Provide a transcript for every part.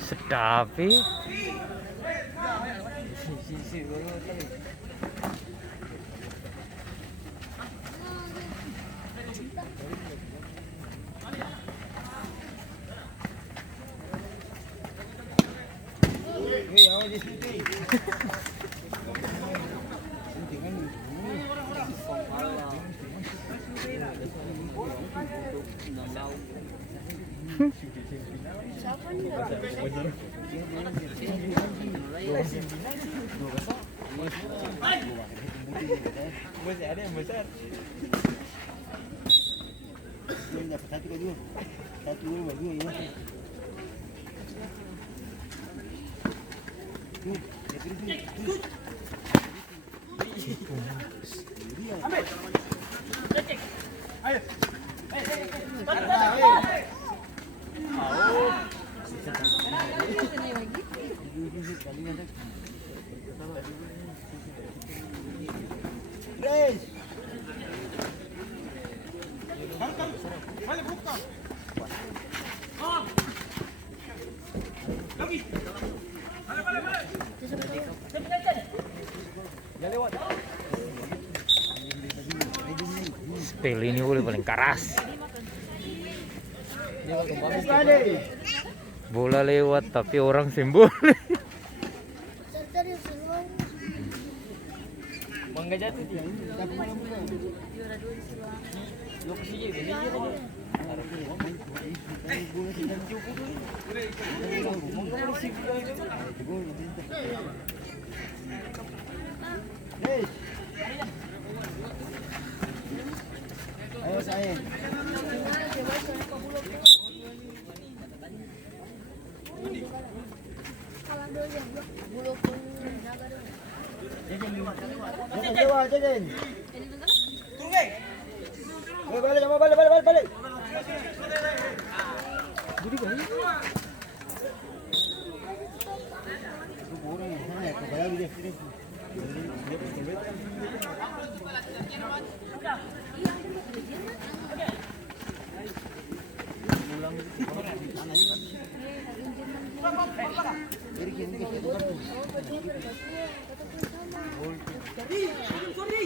Sedapi. Masih ada yang besar. Ini dapat satu lagi. Satu lagi ini. Ambil. Ayo. Grace. Balik buka. Lagi. Balik. Ya lewat. Spell ini boleh paling keras. Bola lewat tapi orang sembuh. Bangga jatuh dia. Lokasi dia ayo saya. Jajan. Balik. Jadi balik.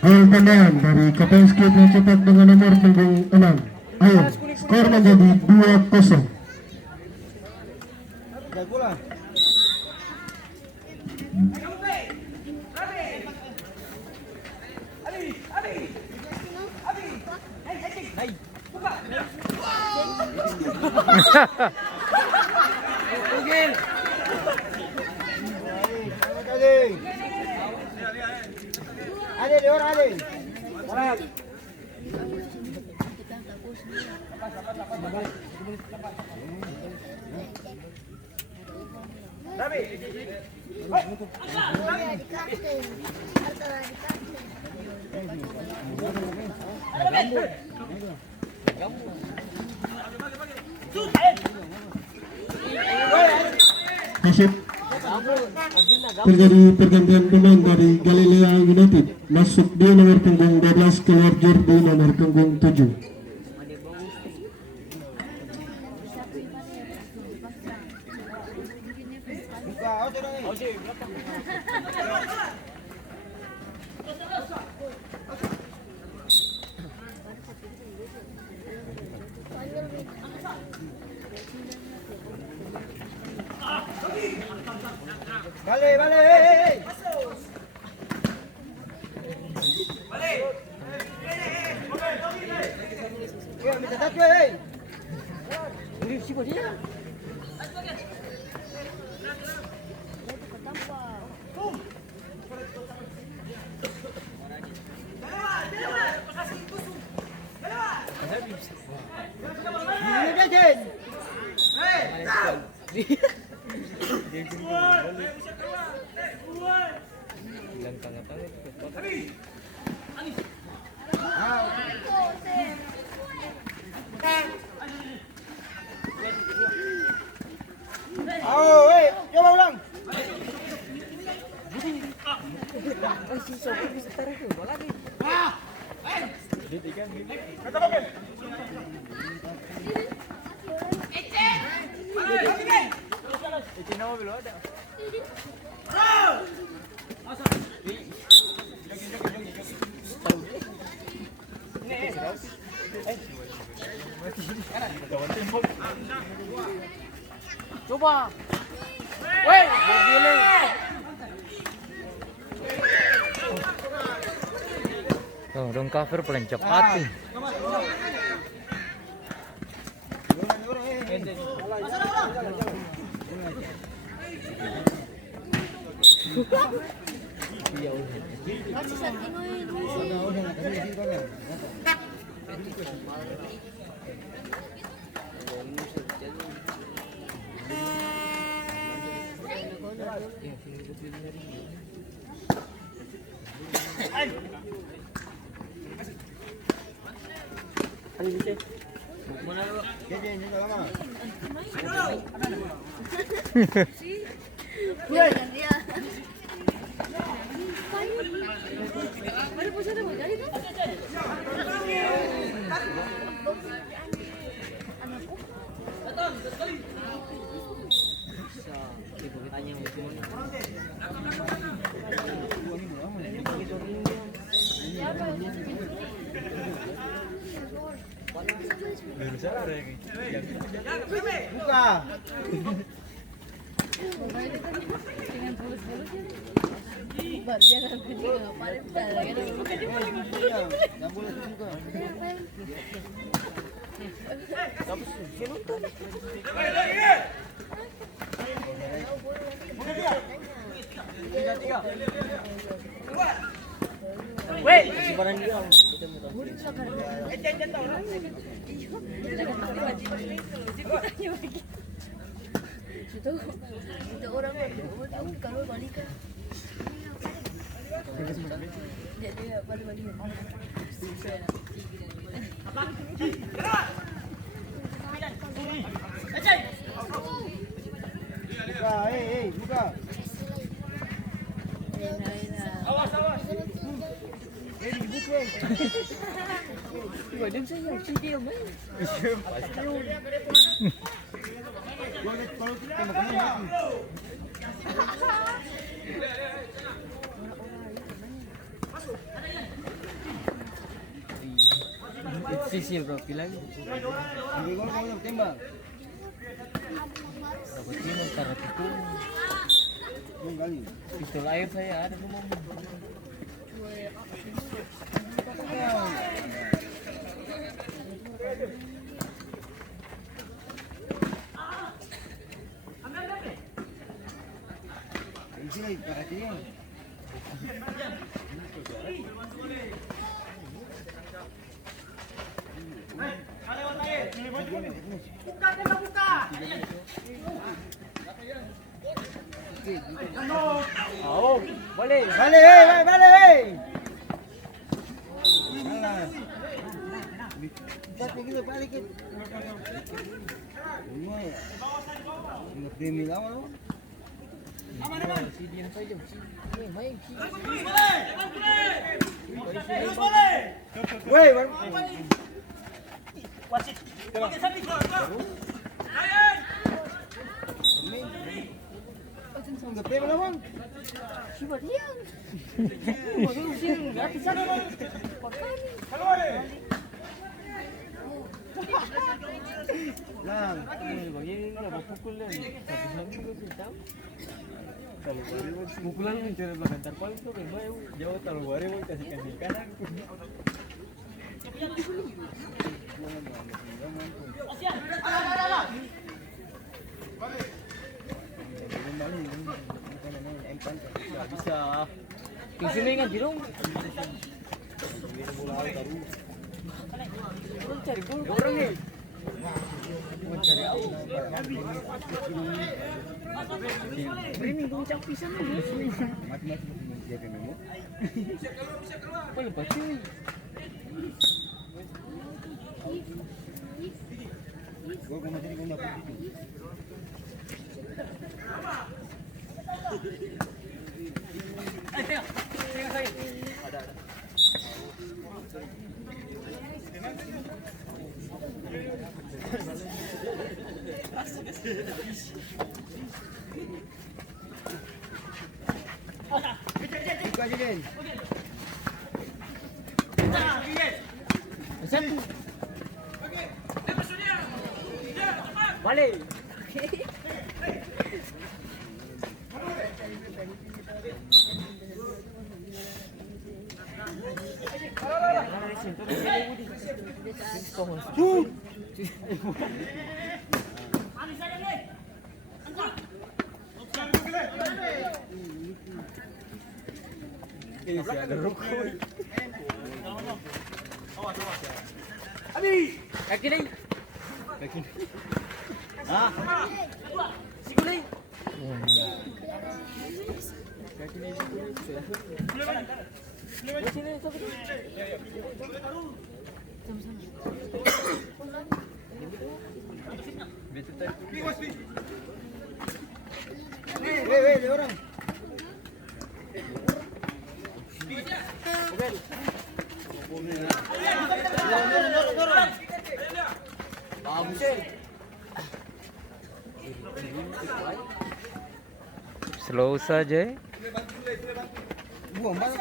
Tendangan dari Kapolski cepat dengan nomor punggung 6. Ayo, skor menjadi 2-0. Ada orang ada. Masuk. Terjadi pergantian pemain dari Galilea United. Masuk dia nomor punggung 12, keluar Jordi nomor punggung 7. Balik. Ya, minta satu, Ini siapa dia? Coba ulang. Coba. Woi, gile. Oh, dong cover paling cepat nih. Buka. Yang boleh juga. Woi, itu orang kalau balik kan jadi balik Buka, buka. awas Dia saya si dia mah. Kalau tembak kamu mati. Sisil bro, bilang. Ambil gol kamu yang tembak. Dapat timur taruh itu. Belum kali. Pistol air saya ada rumah. Isi lagi perhatian. Oh, boleh. Balik. Salah. Kita kita balik. Semua ya. Enggak premi lama. Si dia saja. Si main si. Woi, Wasit. Pakai sapi gol. enggak premi lama. coba dia Enggak bisa. Lang. Begini kalau pukulan. Satu-satu juga tahu. Kalau bari pukulan yang dari belakang terpal itu kan jauh kalau bari mau kasih kaki kanan. Nggak bisa. Di sini kan dirung. Cari gol orang nih. Cari ini guncang pisan nih. Apa lepas cuy? Gua mau jadi gua dapat itu. Buka aja, Den. Balik. Kaki ni. Ah, Siku ni. weh, ada orang. Slow saja. Buang banget.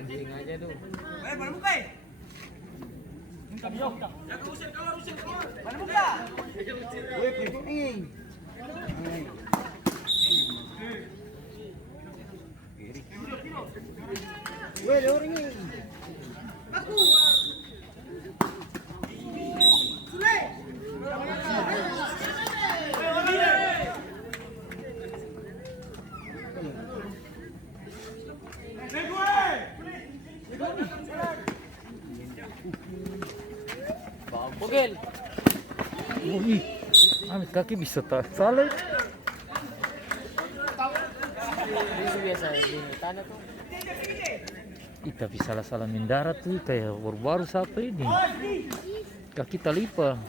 Kencing aja tuh. Weh, pintu ini. Weh, ada orang ini. Bogel. Wih, Amit kaki bisa tak salah. Ini biasa di tanah tuh. Ih, tapi salah-salah mendarat tuh kayak baru-baru siapa ini? Kaki talipa.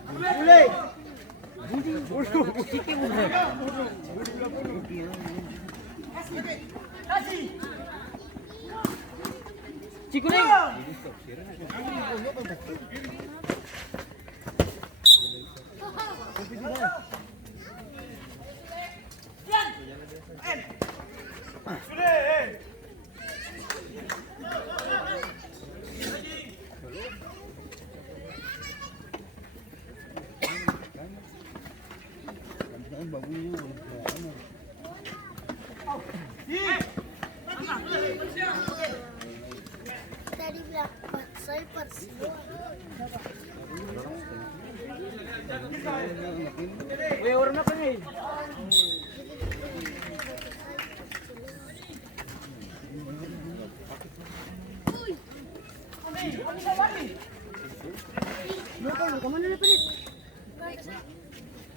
Cikuning. Tadi bilang saya persi. Weh, orang apa nih? Kemana nih, Pedit?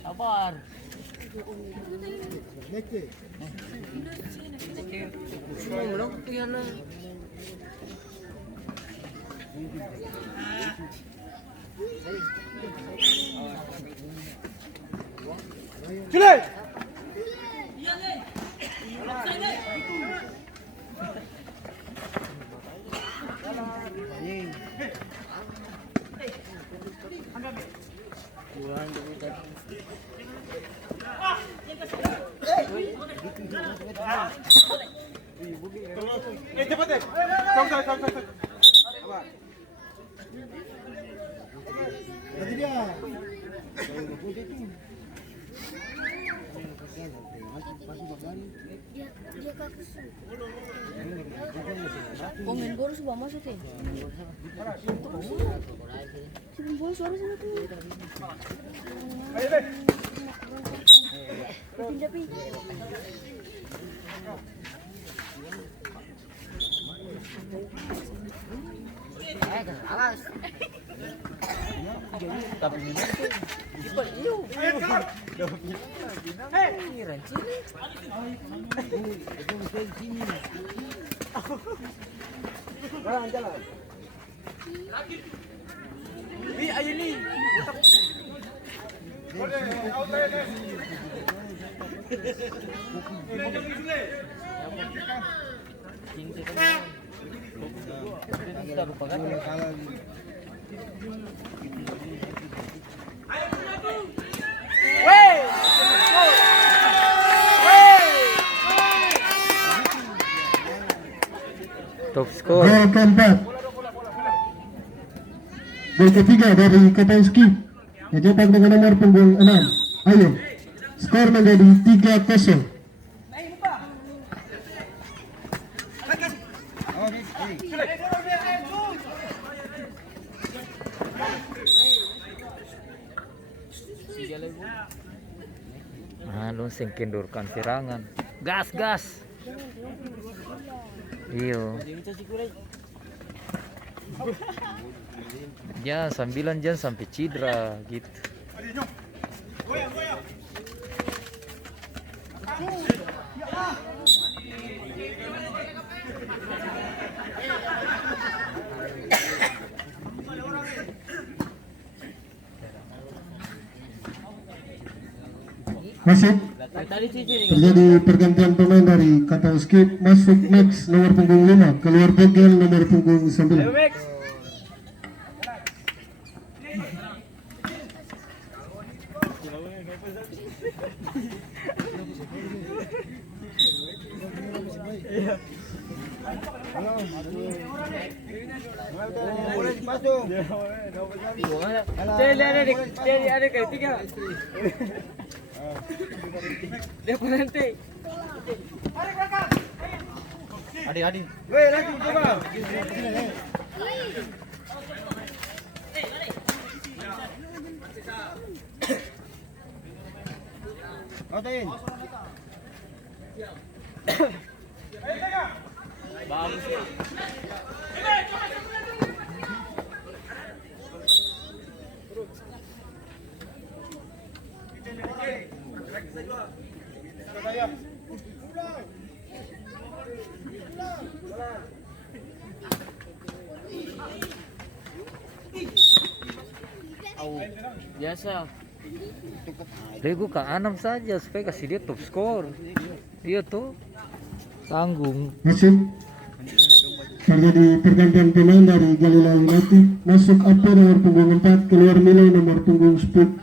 Sabar. Belum tuh na. Cile. Cepat deh. Tong. Apa? Nanti dia. Dia kakak. Oh, main bola sudah masuk ya? Main bola suara sana tuh. Pindah. Tapi ini kiper iyo. Ini ranci nih. Jalan. Ayo nih. Kita lupakan. Top skor. Gol keempat. Gol ketiga dari Katański yang cetak dengan nomor punggung 6. Ayo. Skor menjadi 3-0. Sing kendurkan serangan. Gas. Iyo. Ya, 9 jam sampai cedera gitu. Masuk. Terjadi pergantian pemain dari Katański. Masuk Max nomor punggung 5, keluar Bogel nomor punggung 9. Boleh masuk. Ada ketiga. Dia penanti. Adi. Weh, lagi coba. Otain. Bagus. Biasa. Lego ke 6 saja supaya kasih dia top skor. Dia tuh tanggung. Masuk. Terjadi pergantian pemain dari Galilea United. Masuk Ape nomor punggung 4, keluar Milo nomor punggung 10.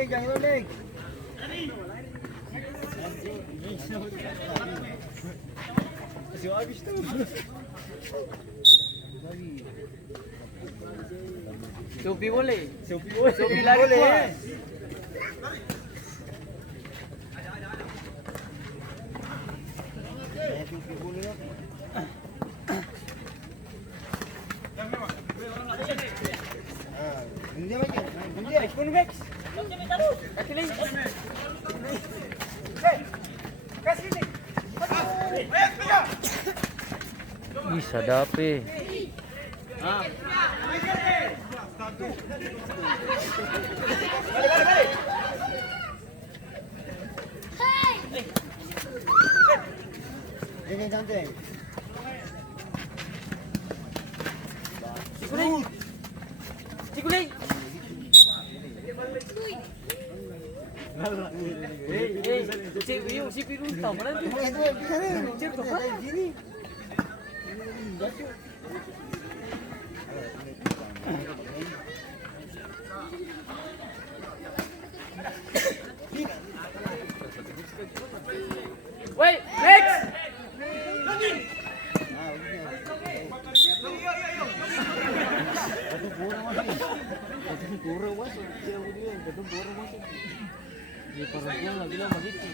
Jangan. Selfie boleh. Selfie lari boleh. Bisa dapet. Ini santai. Cikuling. Cik Wiu. sipir utama nanti. Itu sana. Dari sini. Wait, next. Kurang masuk, dia udah kedua kurang masuk. Di perempuan lagi lama gitu.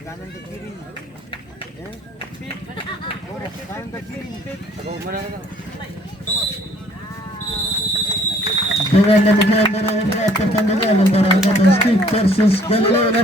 Kanan ke kiri. Ya. Kanan ke kiri. Kau mana kan? Dengan demikian berakhir pertandingan antara Angkatan Steve versus Galileo